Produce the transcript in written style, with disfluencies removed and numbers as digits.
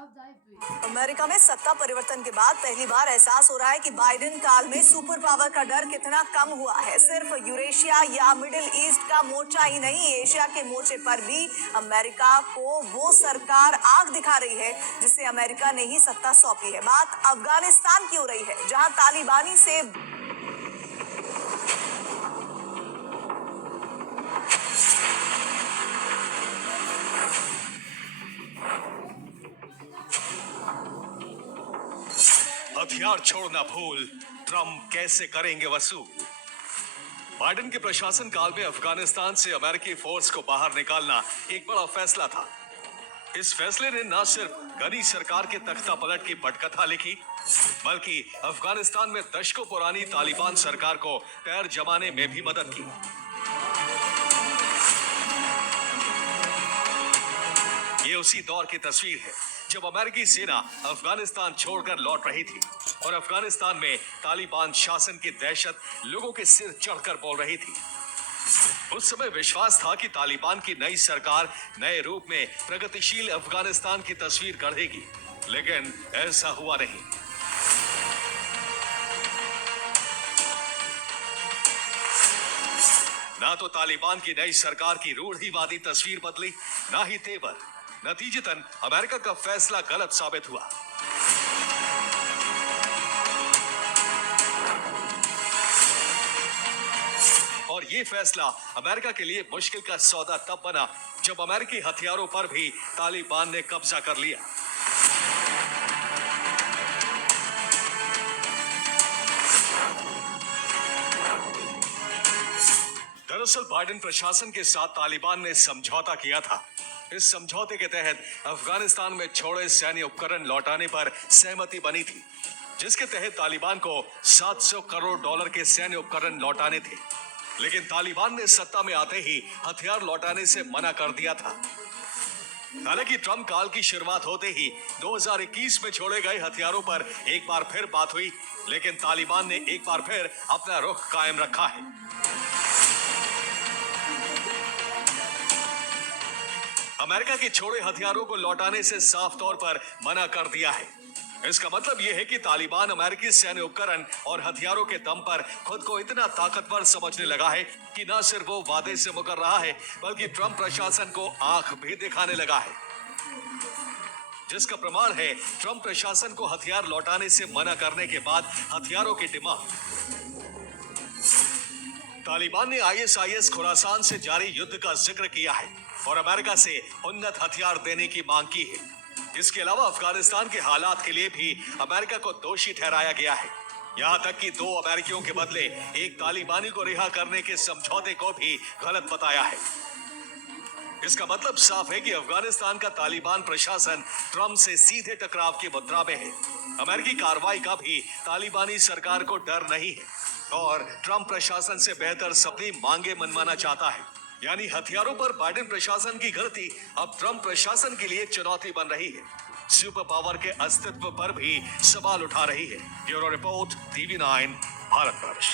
America में सत्ता परिवर्तन के बाद पहली बार एहसास हो रहा है कि बाइडेन काल में सुपर पावर का डर कितना कम हुआ है। सिर्फ यूरेशिया या मिडिल ईस्ट का मोर्चा ही नहीं, एशिया के मोर्चे पर भी अमेरिका को वो सरकार आग दिखा रही है जिसे अमेरिका ने ही सत्ता सौंपी है। बात अफगानिस्तान की हो रही है, जहां तालिबानी से हथियार छोड़ना भूल, ट्रम्प कैसे करेंगे वसूल। बाइडेन के प्रशासन काल में अफगानिस्तान से अमेरिकी फोर्स को बाहर निकालना एक बड़ा फैसला था। इस फैसले ने न सिर्फ गनी सरकार के तख्ता पलट की पटकथा लिखी, बल्कि अफगानिस्तान में दशकों पुरानी तालिबान सरकार को पैर जमाने में भी मदद की। ये उसी दौर की तस्वीर है जब अमेरिकी सेना अफगानिस्तान छोड़कर लौट रही थी और अफगानिस्तान में तालिबान शासन की दहशत लोगों के सिर चढ़कर बोल रही थी। उस समय विश्वास था कि तालिबान की नई सरकार नए रूप में प्रगतिशील अफगानिस्तान की तस्वीर गढ़ेगी, लेकिन ऐसा हुआ नहीं। ना तो तालिबान की नई सरकार की रूढ़िवादी तस्वीर बदली, ना ही तेवर। नतीजतन अमेरिका का फैसला गलत साबित हुआ। और ये फैसला अमेरिका के लिए मुश्किल का सौदा तब बना जब अमेरिकी हथियारों पर भी तालिबान ने कब्जा कर लिया। दरअसल बाइडेन प्रशासन के साथ तालिबान ने समझौता किया था। इस समझौते के तहत अफगानिस्तान में छोड़े सैन्य उपकरण लौटाने पर सहमति बनी थी, जिसके तहत तालिबान को 700 करोड़ डॉलर के सैन्य उपकरण लौटाने थे। लेकिन तालिबान ने सत्ता में आते ही हथियार लौटाने से मना कर दिया था। हालांकि ट्रम्प काल की शुरुआत होते ही 2021 में छोड़े गए हथियारों पर एक बार फिर बात हुई, लेकिन तालिबान ने एक बार फिर अपना रुख कायम रखा है। अमेरिका के छोड़े हथियारों को लौटाने से साफ तौर पर मना कर दिया है। इसका मतलब यह है कि तालिबान अमेरिकी सैन्य उपकरण और हथियारों के दम पर खुद को इतना ताकतवर समझने लगा है कि न सिर्फ वो वादे से मुकर रहा है, बल्कि ट्रम्प प्रशासन को आंख भी दिखाने लगा है। जिसका प्रमाण है ट्रम्प प्रशासन को हथियार लौटाने से मना करने के बाद हथियारों की डिमांड। तालिबान ने ISIS खुरासान से जारी युद्ध का जिक्र किया है और अमेरिका से उन्नत हथियार देने की मांग की है। इसके अलावा अफगानिस्तान के हालात के लिए भी अमेरिका को दोषी ठहराया गया है। यहां तक कि 2 अमेरिकियों के बदले एक तालिबानी को रिहा करने के समझौते को भी गलत बताया है। इसका मतलब साफ है कि अफगानिस्तान का तालिबान प्रशासन ट्रम्प से सीधे टकराव की मुद्रा में है। अमेरिकी कार्रवाई का भी तालिबानी सरकार को डर नहीं है और ट्रम्प प्रशासन से बेहतर सबकी मांगे मनवाना चाहता है। यानी हथियारों पर बाइडेन प्रशासन की गलती अब ट्रम्प प्रशासन के लिए चुनौती बन रही है। सुपर पावर के अस्तित्व पर भी सवाल उठा रही है। Bureau report, TV9, Bharatvarsh.